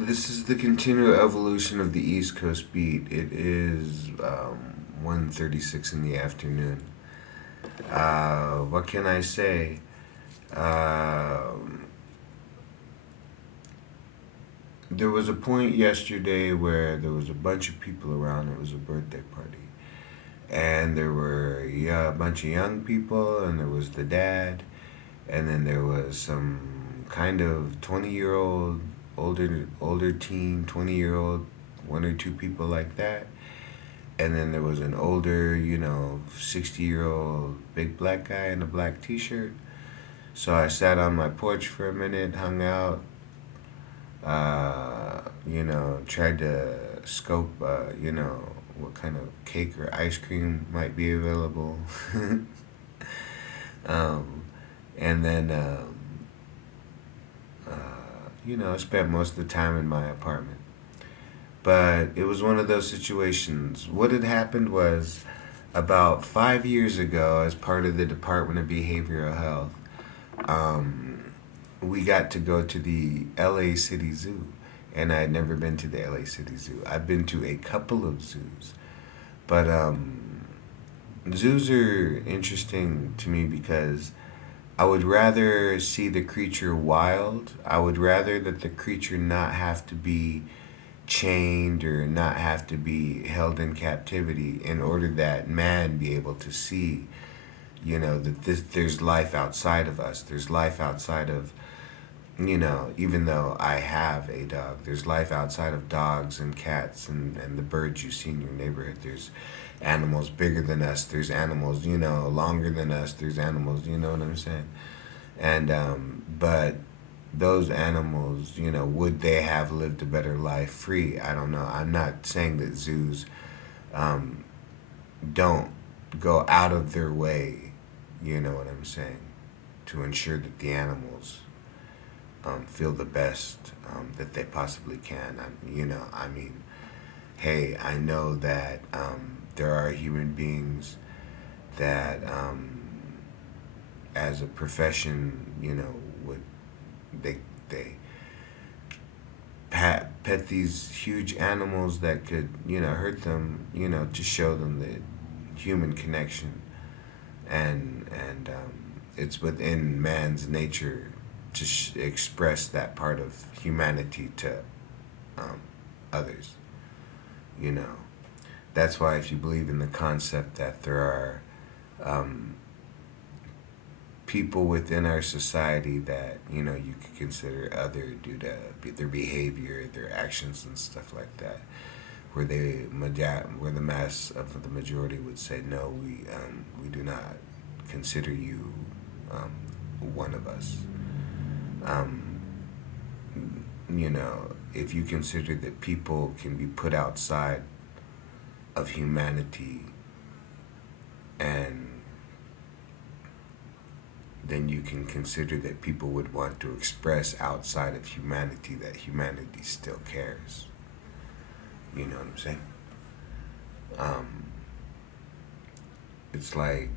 This is the continual evolution of the East Coast beat. It is 1:36 in the afternoon. What can I say? Um, there was a point yesterday where there was a bunch of people around. It was a birthday party. And there were, yeah, a bunch of young people, and there was the dad, and then there was some kind of 20-year-old, older teen, 20-year-old, one or two people like that. And then there was an older, 60-year-old big black guy in a black t-shirt. So I sat on my porch for a minute, hung out, tried to scope, what kind of cake or ice cream might be available. um, and then, I spent most of the time in my apartment. But it was one of those situations. What had happened was about 5 years ago, as part of the Department of Behavioral Health, um, we got to go to the LA City Zoo. And I had never been to the LA City Zoo. I've been to a couple of zoos. But zoos are interesting to me because I would rather see the creature wild. I would rather that the creature not have to be chained or not have to be held in captivity in order that man be able to see, that there's life outside of us. There's life outside of, even though I have a dog, there's life outside of dogs and cats and the birds you see in your neighborhood. There's animals bigger than us. There's animals, longer than us. There's animals, you know what I'm saying? And, but those animals, would they have lived a better life free? I don't know. I'm not saying that zoos um, don't go out of their way, you know what I'm saying, to ensure that the animals feel the best that they possibly can. I mean, hey, I know that there are human beings that, as a profession, would they they pet these huge animals that could hurt them, to show them the human connection, and it's within man's nature to express that part of humanity to um, others. You know, that's why if you believe in the concept that there are um, people within our society that you could consider other due to their behavior, their actions, and stuff like that, where the mass of the majority would say no, we do not consider you um, one of us. Um, if you consider that people can be put outside of humanity, and then you can consider that people would want to express outside of humanity that humanity still cares. You know what I'm saying? Um, it's like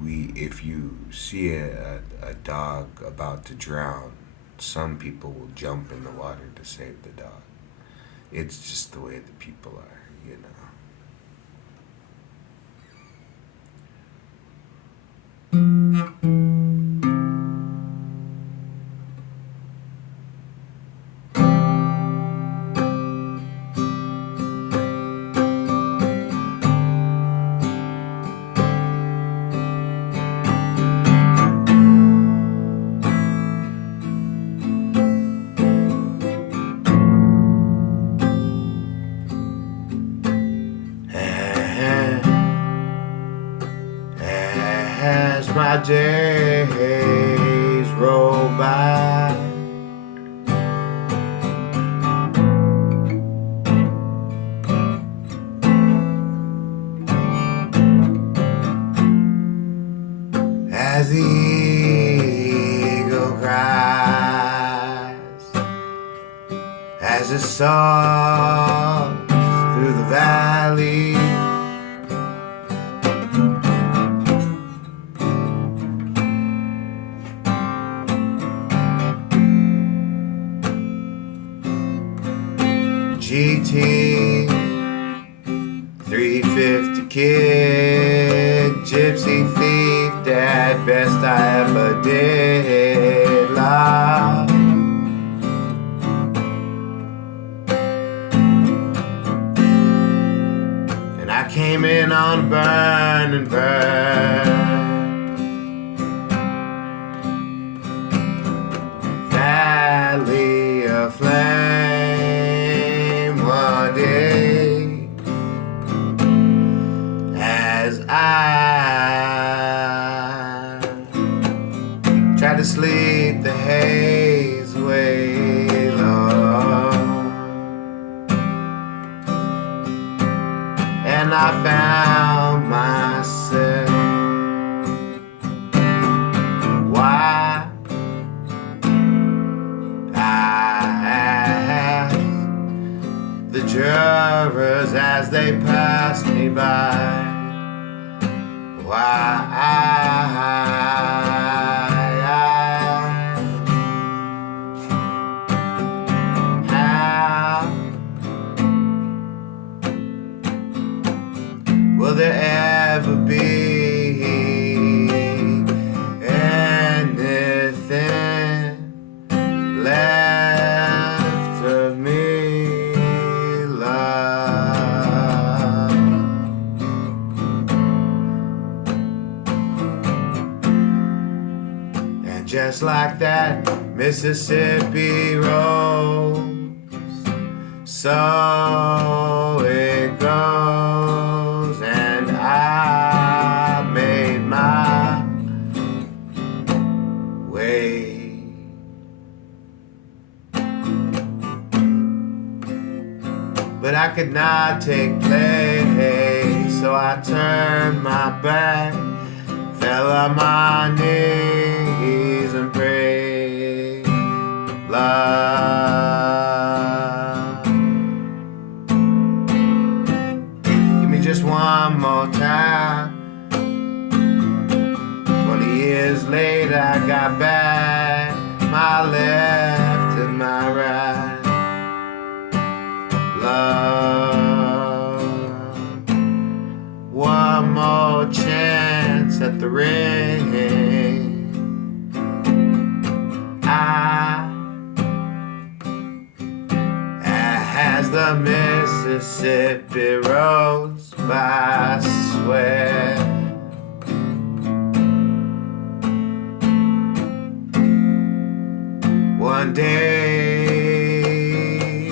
if you see a dog about to drown, some people will jump in the water to save the dog. It's just the way the people are. As my days roll by, as the eagle cries, as it soars through the valley, GT 350 kid, gypsy thief, dad, best I ever did love. And I came in on a burn and burn. Valley of flame one day, as I try to sleep the haze away, Lord. And I found myself. Why? I asked the jurors as they passed me by. Why? How will there ever be anything left of me, love? And just like that, Mississippi rolls, so it goes, and I made my way. But I could not take place, so I turned my back, fell on my knees and prayed, love, give me just one more time. 20 years later I got back, my left and my right, love, one more chance at the ring. As the Mississippi rolls by, I swear one day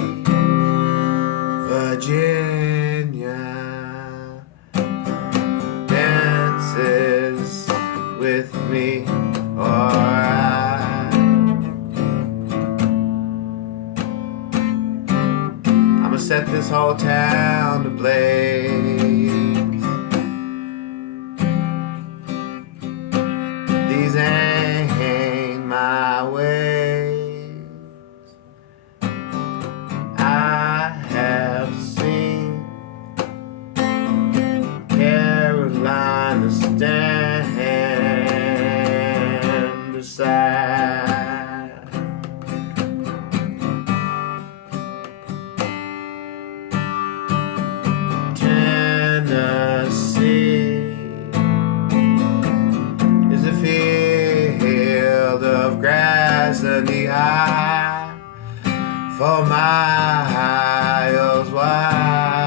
Virginia dances with me, or I'ma set this whole town ablaze. These ain't my ways. I have seen Carolina stand aside. Tennessee is a field of grass and the eye for miles wide.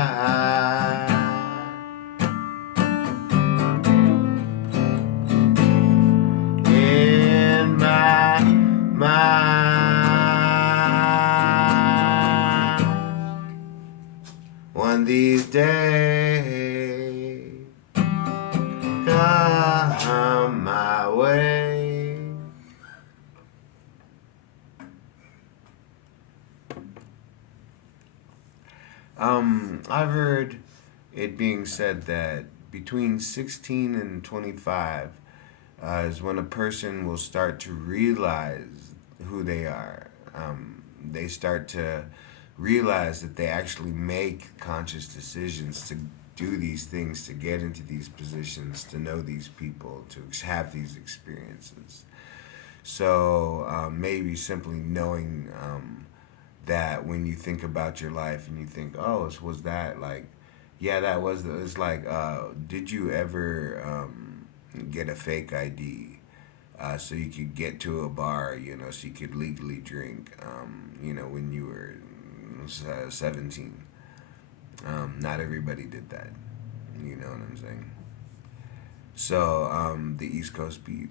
In my mind, one these days come my way. I've heard it being said that between 16 and 25 is when a person will start to realize who they are. They start to realize that they actually make conscious decisions to do these things, to get into these positions, to know these people, to have these experiences. So maybe simply knowing that when you think about your life and you think, oh, was that like, yeah, that was the, it's like, did you ever get a fake ID so you could get to a bar, so you could legally drink, when you were 17? Not everybody did that. You know what I'm saying? So the East Coast beat